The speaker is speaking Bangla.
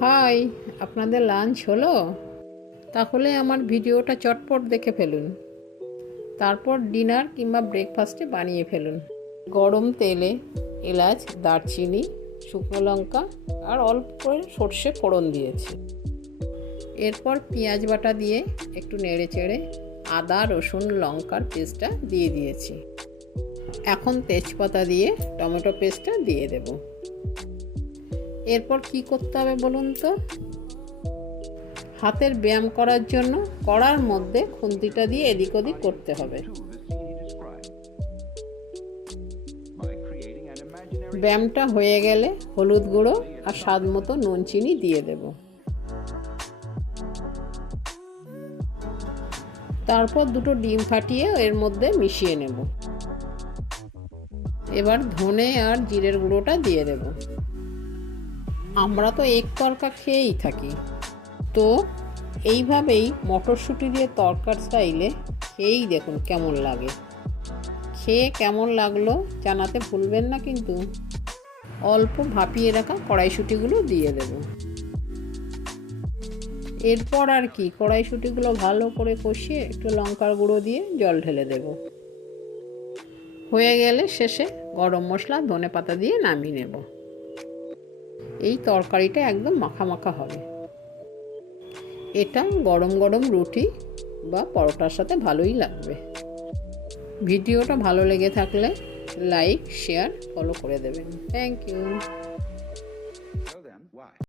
হাই, আপনাদের লাঞ্চ হলো? তাহলে আমার ভিডিওটা চটপট দেখে ফেলুন, তারপর ডিনার কিংবা ব্রেকফাস্টে বানিয়ে ফেলুন। গরম তেলে এলাচ, দারচিনি, শুকনো লঙ্কা আর অল্প করে সর্ষে ফোড়ন দিয়েছি। এরপর পেঁয়াজ বাটা দিয়ে একটু নেড়ে চেড়ে আদা, রসুন, লঙ্কার পেস্টটা দিয়ে দিয়েছি। এখন তেজপাতা দিয়ে টমেটো পেস্টটা দিয়ে দেব। এরপর কি করতে হবে বলুন তো? হাতের ব্যায়াম করার জন্য কড়ার মধ্যে খুন্তিটা দিয়ে এদিক ওদিক করতে হবে। ব্যায়ামটা হয়ে গেলে হলুদ গুঁড়ো আর স্বাদ মতো নুন চিনি দিয়ে দেব। তারপর দুটো ডিম ফাটিয়ে এর মধ্যে মিশিয়ে নেব। এবার ধনে আর জিরের গুঁড়োটা দিয়ে দেব। আমরা তো এগ তরকা খেয়েই থাকি, তো এইভাবেই মটরশুঁটি দিয়ে তরকার স্টাইলে খেয়েই দেখুন কেমন লাগে। খেয়ে কেমন লাগলো জানাতে ভুলবেন না কিন্তু। অল্প ভাপিয়ে রাখা কড়াইশুঁটিগুলো দিয়ে দেব। এরপর আর কি, কড়াইশুঁটিগুলো ভালো করে কষিয়ে একটু লঙ্কার গুঁড়ো দিয়ে জল ঢেলে দেব। হয়ে গেলে শেষে গরম মশলা, ধনেপাতা দিয়ে নামিয়ে নেব। এই তরকারিটা একদম মাখা মাখা হবে। এটা গরম গরম রুটি বা পরোটার সাথে ভালোই লাগবে। ভিডিওটা ভালো লেগে থাকলে লাইক, শেয়ার, ফলো করে দেবেন। Thank you.